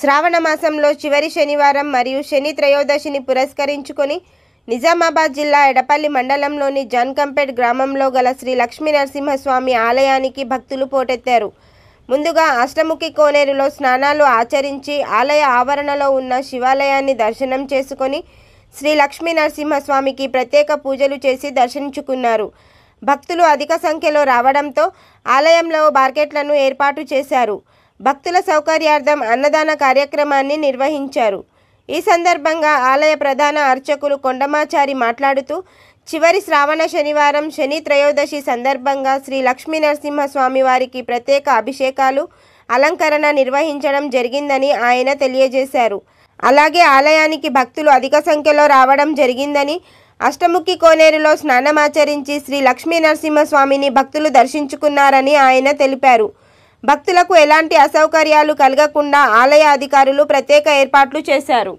శ్రావణ మాసంలో చివరి శనివారం మరియు శని త్రయోదశిని పురస్కరించుకొని నిజామాబాద్ జిల్లా ఎడపల్లి మండలంలోని జాన్కంపేట్ గ్రామంలో గల శ్రీ లక్ష్మీ నరసింహస్వామి ఆలయానికి భక్తులు పోటెత్తారు. ముందుగా అష్టముఖి కోనేరులో స్నానాలు ఆచరించి ఆలయ ఆవరణలో ఉన్న శివాలయాన్ని దర్శనం చేసుకొని శ్రీ లక్ష్మీ నరసింహస్వామికి ప్రత్యేక పూజలు చేసి దర్శించుకున్నారు. భక్తులు అధిక సంఖ్యలో రావడంతో ఆలయంలో మార్కెట్లను ఏర్పాటు చేశారు. భక్తుల సౌకర్యార్థం అన్నదాన కార్యక్రమాన్ని నిర్వహించారు. ఈ సందర్భంగా ఆలయ ప్రధాన అర్చకులు కొండమాచారి మాట్లాడుతూ చివరి శ్రావణ శనివారం శని త్రయోదశి సందర్భంగా శ్రీ లక్ష్మీ నరసింహస్వామి వారికి ప్రత్యేక అభిషేకాలు అలంకరణ నిర్వహించడం జరిగిందని ఆయన తెలియజేశారు. అలాగే ఆలయానికి భక్తులు అధిక సంఖ్యలో రావడం జరిగిందని, అష్టముఖి కోనేరులో స్నానమాచరించి శ్రీ లక్ష్మీ నరసింహస్వామిని భక్తులు దర్శించుకున్నారని ఆయన తెలిపారు. భక్తులకు ఎలాంటి అసౌకర్యాలు కలగకుండా ఆలయ అధికారులు ప్రత్యేక ఏర్పాట్లు చేశారు.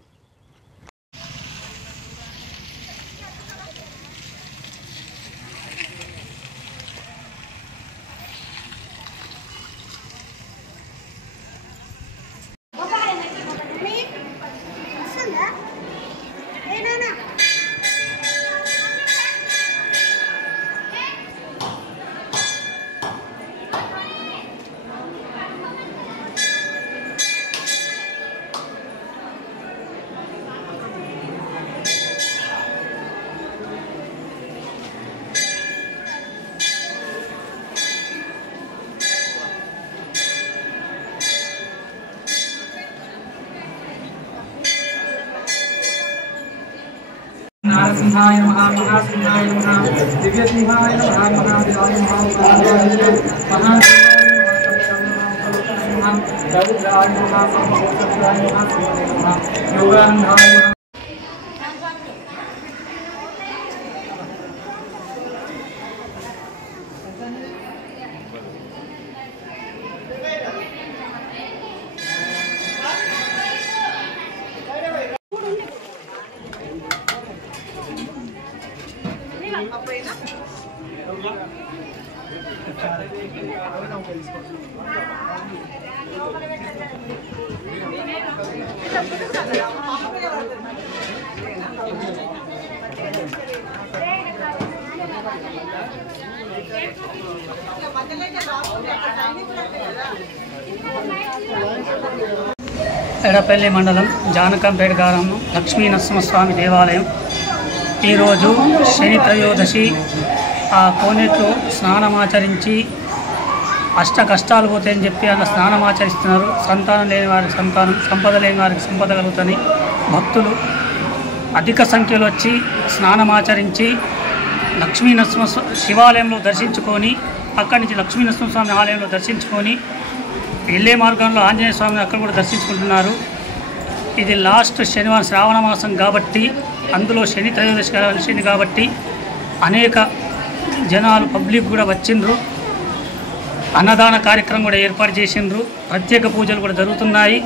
नारसिंहाय नमः महासिंहाय नमः दिव्यसिंहाय नमः महादेवाय नमः गरुडाय नमः संभूताय नमः योगानंदाय नमः ఎడపల్లి మండలం జానకంపేట గ్రామం లక్ష్మీ నరసింహస్వామి దేవాలయం. ఈరోజు శని త్రయోదశి. ఆ కోనేట్లో స్నానమాచరించి అష్ట కష్టాలు పోతాయని చెప్పి అలా స్నానమాచరిస్తున్నారు. సంతానం లేని వారికి సంతానం, సంపద లేని వారికి సంపద కలుగుతుంది. భక్తులు అధిక సంఖ్యలో వచ్చి స్నానమాచరించి లక్ష్మీ నరసింహ శివాలయంలో దర్శించుకొని, అక్కడి నుంచి లక్ష్మీ నరసింహస్వామి ఆలయంలో దర్శించుకొని వెళ్ళే మార్గంలో ఆంజనేయ స్వామిని అక్కడ కూడా దర్శించుకుంటున్నారు. ఇది లాస్ట్ శనివారం శ్రావణ మాసం కాబట్టి, అందులో శని త్రయోదశి కలిసింది కాబట్టి అనేక జనాలు పబ్లిక్ కూడా వచ్చిండ్రు. అన్నదాన కార్యక్రమం కూడా ఏర్పాటు చేసిండ్రు. ప్రత్యేక పూజలు కూడా జరుగుతున్నాయి.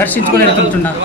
దర్శించుకొని వెళ్తుంటున్నారు.